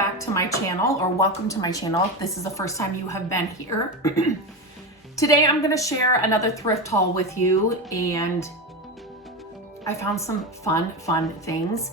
back to my channel, or welcome to my channel if this is the first time you have been here. Today I'm going to share another thrift haul with you, and I found some fun things.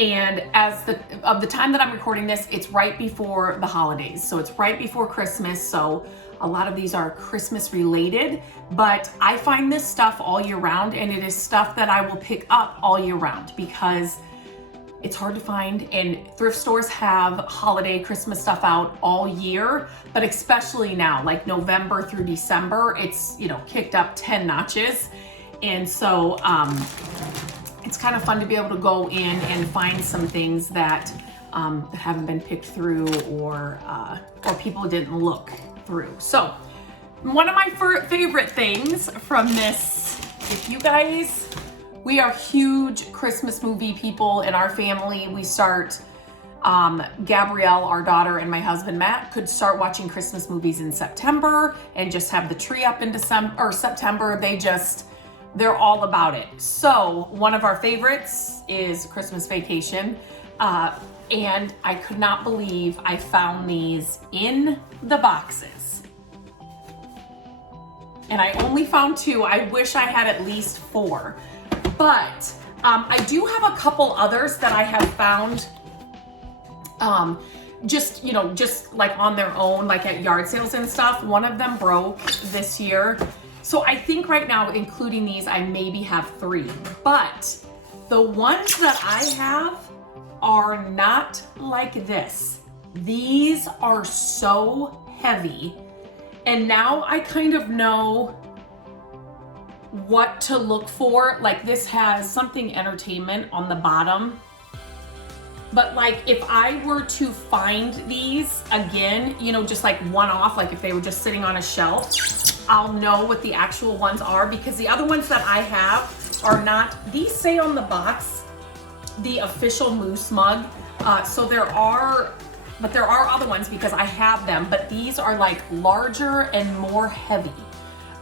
And of the time that I'm recording this, it's right before the holidays. So it's right before Christmas. So a lot of these are Christmas related, but I find this stuff all year round, and it is stuff that I will pick up all year round because it's hard to find, and thrift stores have holiday Christmas stuff out all year, but especially now, like November through December, it's, you know, kicked up 10 notches. And so it's kind of fun to be able to go in and find some things that haven't been picked through or people didn't look through. So one of my favorite things from this, if you guys, we are huge Christmas movie people in our family. We start, Gabrielle, our daughter, and my husband Matt could start watching Christmas movies in September and just have the tree up in December or September. They're all about it. So one of our favorites is Christmas Vacation. And I could not believe I found these in the boxes. And I only found 2. I wish I had at least 4. But I do have a couple others that I have found just like on their own, like at yard sales and stuff. One of them broke this year. So I think right now, including these, I maybe have 3. But the ones that I have are not like this. These are so heavy. And now I kind of know what to look for. Like this has something entertainment on the bottom. But like if I were to find these again, you know, just like one off, like if they were just sitting on a shelf, I'll know what the actual ones are, because the other ones that I have are not. These say on the box, the official Moose mug. So there are other ones because I have them, but these are like larger and more heavy.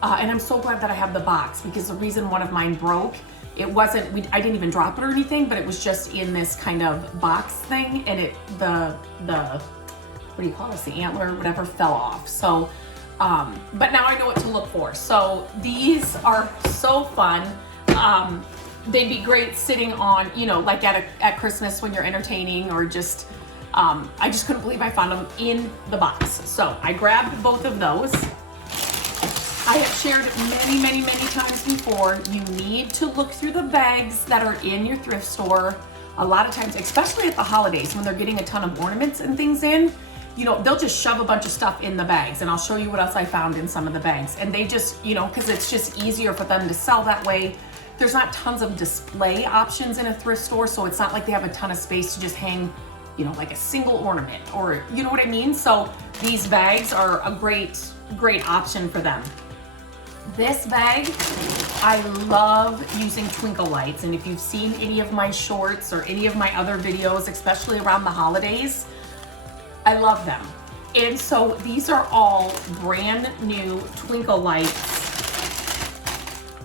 And I'm so glad that I have the box, because the reason one of mine broke, I didn't even drop it or anything, but it was just in this kind of box thing, and the what do you call this? The antler or whatever fell off. So, but now I know what to look for. So these are so fun. They'd be great sitting on, you know, like at Christmas when you're entertaining, or just, I just couldn't believe I found them in the box. So I grabbed both of those. I have shared many times before, you need to look through the bags that are in your thrift store. A lot of times, especially at the holidays when they're getting a ton of ornaments and things in, you know, they'll just shove a bunch of stuff in the bags, and I'll show you what else I found in some of the bags. And they just, you know, because it's just easier for them to sell that way. There's not tons of display options in a thrift store, so it's not like they have a ton of space to just hang, you know, like a single ornament, or you know what I mean? So these bags are a great option for them. This bag, I love using twinkle lights, and if you've seen any of my shorts or any of my other videos, especially around the holidays, I love them. And so these are all brand new twinkle lights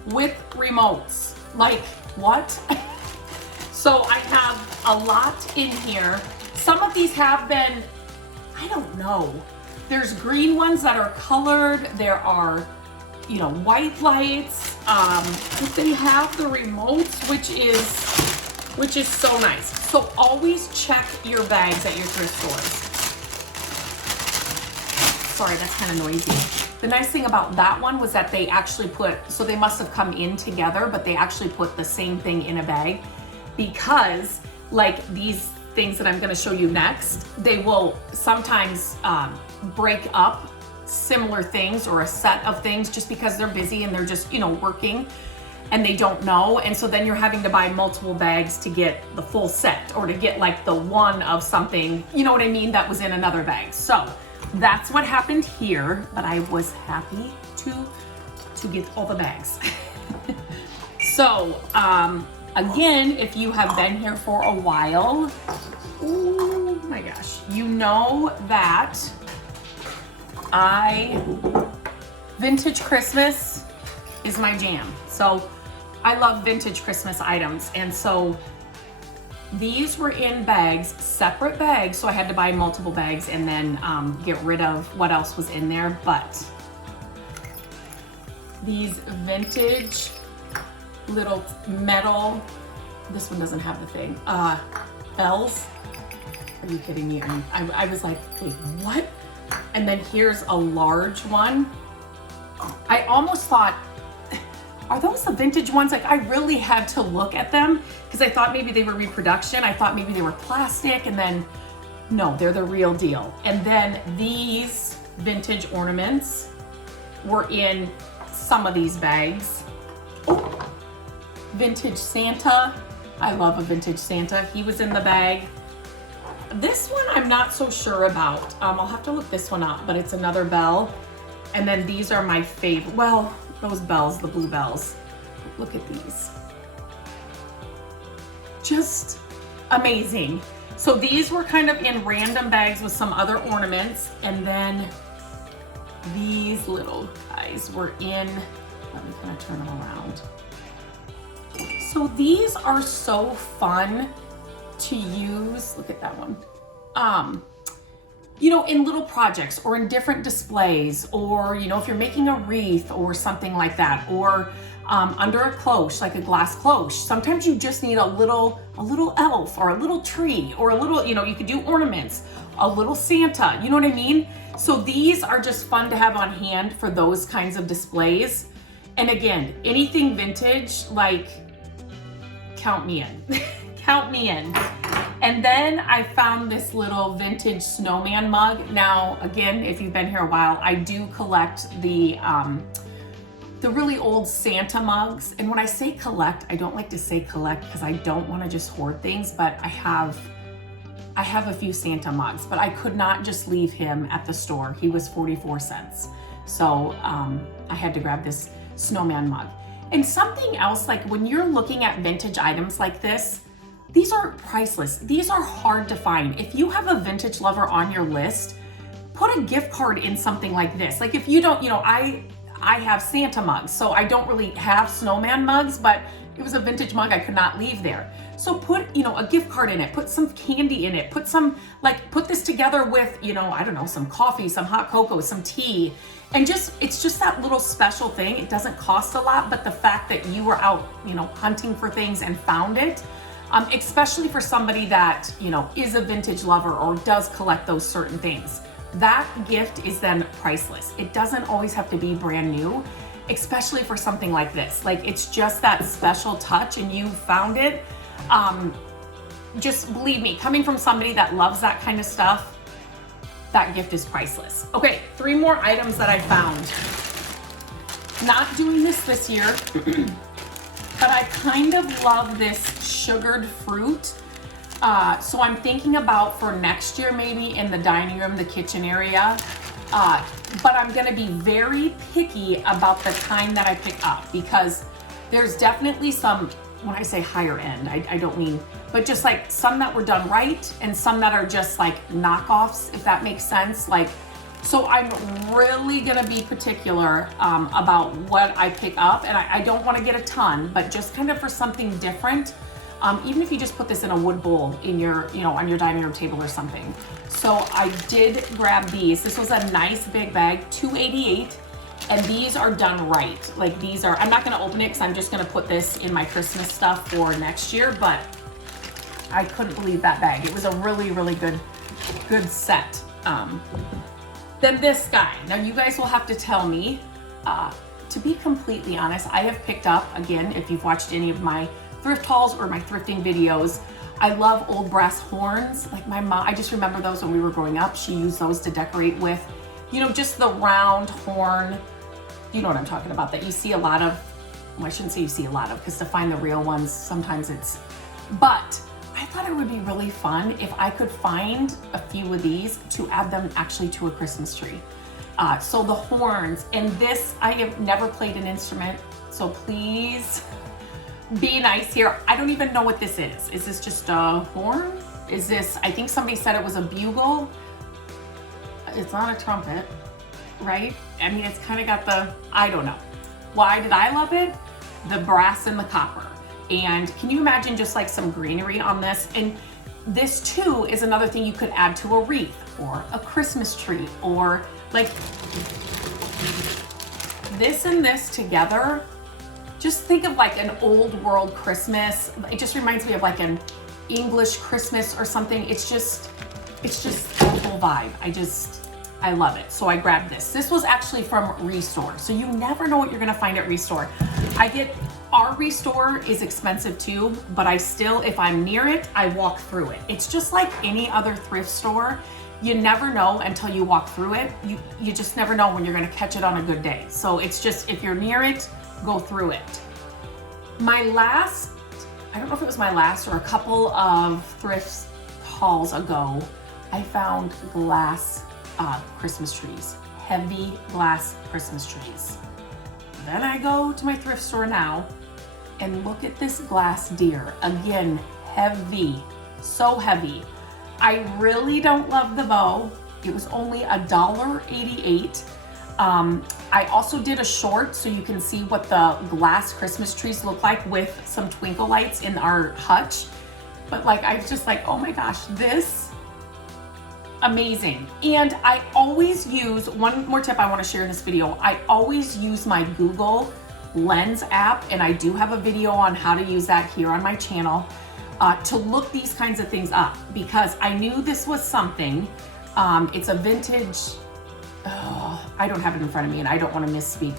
with remotes. Like, what? So I have a lot in here. Some of these have been, I don't know. There's green ones that are colored. There are, you know, white lights. But they have the remotes, which is so nice. So always check your bags at your thrift stores. Sorry, that's kind of noisy. The nice thing about that one was that they actually so they must have come in together, but they actually put the same thing in a bag, because like these things that I'm going to show you next, they will sometimes break up similar things or a set of things just because they're busy and they're just, you know, working and they don't know. And so then you're having to buy multiple bags to get the full set, or to get like the one of something, you know what I mean, that was in another bag. So that's what happened here, but I was happy to get all the bags. So again, if you have been here for a while, oh my gosh, you know that vintage Christmas is my jam. So I love vintage Christmas items, and so These were in bags, separate bags, so I had to buy multiple bags and then get rid of what else was in there. But these vintage little metal, this one doesn't have the thing, bells. Are you kidding me? I was like, wait, what? And then here's a large one. I almost thought, are those the vintage ones? Like, I really had to look at them because I thought maybe they were reproduction. I thought maybe they were plastic, and then no, they're the real deal. And then these vintage ornaments were in some of these bags. Oh, vintage Santa. I love a vintage Santa. He was in the bag. This one I'm not so sure about. I'll have to look this one up, but it's another bell. And then these are my favorite. Well, those bells, the blue bells. Look at these. Just amazing. So these were kind of in random bags with some other ornaments. And then these little guys were in, let me kind of turn them around. So these are so fun to use. Look at that one. You know, in little projects or in different displays, or, you know, if you're making a wreath or something like that, or under a cloche, like a glass cloche, sometimes you just need a little elf or a little tree or a little, you know, you could do ornaments, a little Santa, you know what I mean? So these are just fun to have on hand for those kinds of displays. And again, anything vintage, like, count me in. Count me in. And then I found this little vintage snowman mug. Now, again, if you've been here a while, I do collect the really old Santa mugs. And when I say collect, I don't like to say collect because I don't want to just hoard things, but I have a few Santa mugs, but I could not just leave him at the store. He was 44 cents. So I had to grab this snowman mug. And something else, like when you're looking at vintage items like this, these are priceless. These are hard to find. If you have a vintage lover on your list, put a gift card in something like this. Like if you don't, you know, I have Santa mugs, so I don't really have snowman mugs, but it was a vintage mug I could not leave there. So put, you know, a gift card in it, put some candy in it, put this together with, you know, I don't know, some coffee, some hot cocoa, some tea, and it's just that little special thing. It doesn't cost a lot, but the fact that you were out, you know, hunting for things and found it, especially for somebody that, you know, is a vintage lover or does collect those certain things, that gift is then priceless. It doesn't always have to be brand new, especially for something like this. Like, it's just that special touch and you found it. Just believe me, coming from somebody that loves that kind of stuff, that gift is priceless. Okay, 3 more items that I found. Not doing this year, but I kind of love this sugared fruit. So I'm thinking about for next year, maybe in the dining room, the kitchen area. But I'm gonna be very picky about the kind that I pick up, because there's definitely some, when I say higher end, I don't mean, but just like some that were done right and some that are just like knockoffs, if that makes sense. Like, so I'm really gonna be particular about what I pick up, and I don't wanna get a ton, but just kind of for something different. Even if you just put this in a wood bowl in your, you know, on your dining room table or something. So I did grab these. This was a nice big bag, $2.88, and these are done right. Like, these are, I'm not gonna open it because I'm just gonna put this in my Christmas stuff for next year, but I couldn't believe that bag. It was a really, really good set. Then this guy. Now you guys will have to tell me, to be completely honest, I have picked up, again, if you've watched any of my thrift hauls or my thrifting videos, I love old brass horns. Like my mom, I just remember those when we were growing up. She used those to decorate with, you know, just the round horn. You know what I'm talking about, that you see a lot of. Well, I shouldn't say you see a lot of, because to find the real ones, sometimes it's, but I thought it would be really fun if I could find a few of these to add them actually to a Christmas tree. So the horns, and this, I have never played an instrument, so please be nice here. I don't even know what this is. Is this just a horn? Is this, I think somebody said it was a bugle. It's not a trumpet, right? I mean, it's kind of got the, I don't know. Why did I love it? The brass and the copper. And can you imagine just like some greenery on this? And this too is another thing you could add to a wreath or a Christmas tree, or like this and this together. Just think of like an old world Christmas. It just reminds me of like an English Christmas or something. It's just a whole vibe. I love it. So I grabbed this. This was actually from Restore. So you never know what you're gonna find at Restore. Our Restore is expensive too, but I still, if I'm near it, I walk through it. It's just like any other thrift store. You never know until you walk through it. You just never know when you're gonna catch it on a good day. So it's just, if you're near it, go through it. My last, I don't know if it was my last or a couple of thrift hauls ago, I found glass Christmas trees, heavy glass Christmas trees. Then I go to my thrift store now and look at this glass deer. Again, heavy, so heavy. I really don't love the bow. It was only $1.88. I also did a short so you can see what the glass Christmas trees look like with some twinkle lights in our hutch. But like, I was just like, oh my gosh, this, amazing. And I always use, one more tip I want to share in this video, I always use my Google Lens app, and I do have a video on how to use that here on my channel, to look these kinds of things up, because I knew this was something. It's a vintage, I don't have it in front of me and I don't want to misspeak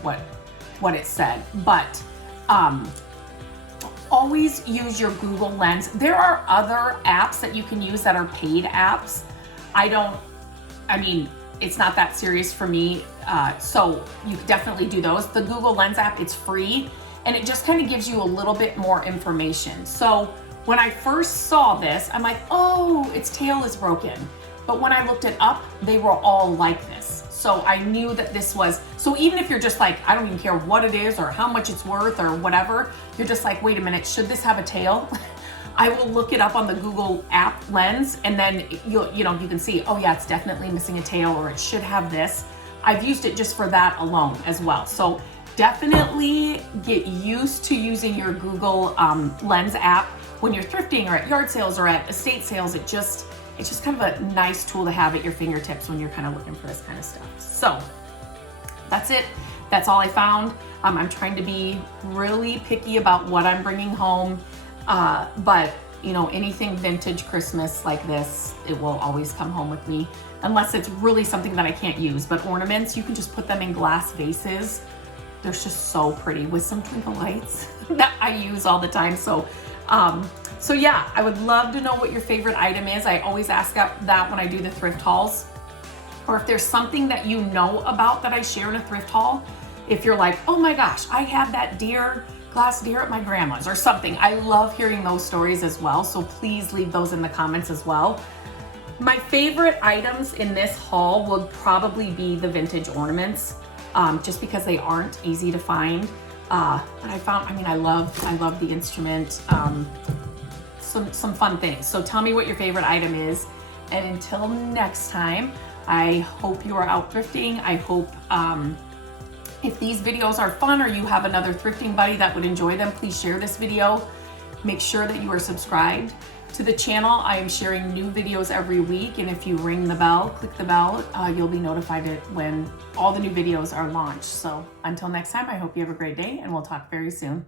what it said, but always use your Google Lens. There are other apps that you can use that are paid apps. I mean, it's not that serious for me. So you could definitely do those. The Google Lens app, it's free, and it just kind of gives you a little bit more information. So when I first saw this, I'm like, oh, its tail is broken. But when I looked it up, they were all like this. So I knew that this was, so even if you're just like, I don't even care what it is or how much it's worth or whatever, you're just like, wait a minute, should this have a tail? I will look it up on the Google app Lens, and then you can see, oh yeah, it's definitely missing a tail, or it should have this. I've used it just for that alone as well. So definitely get used to using your Google Lens app when you're thrifting or at yard sales or at estate sales. It's just kind of a nice tool to have at your fingertips when you're kind of looking for this kind of stuff. So that's it. That's all I found. I'm trying to be really picky about what I'm bringing home. But anything vintage Christmas like this, it will always come home with me, unless it's really something that I can't use. But ornaments, you can just put them in glass vases. They're just so pretty with some twinkle lights that I use all the time. So yeah, I would love to know what your favorite item is. I always ask that when I do the thrift hauls, or if there's something that you know about that I share in a thrift haul. If you're like, oh my gosh, I had that glass deer at my grandma's or something. I love hearing those stories as well. So please leave those in the comments as well. My favorite items in this haul would probably be the vintage ornaments, just because they aren't easy to find. But I love the instrument, some fun things. So tell me what your favorite item is. And until next time, I hope you are out thrifting. I hope, if these videos are fun, or you have another thrifting buddy that would enjoy them, please share this video. Make sure that you are subscribed to the channel. I am sharing new videos every week, and if you ring the bell, click the bell, you'll be notified when all the new videos are launched. So until next time, I hope you have a great day, and we'll talk very soon.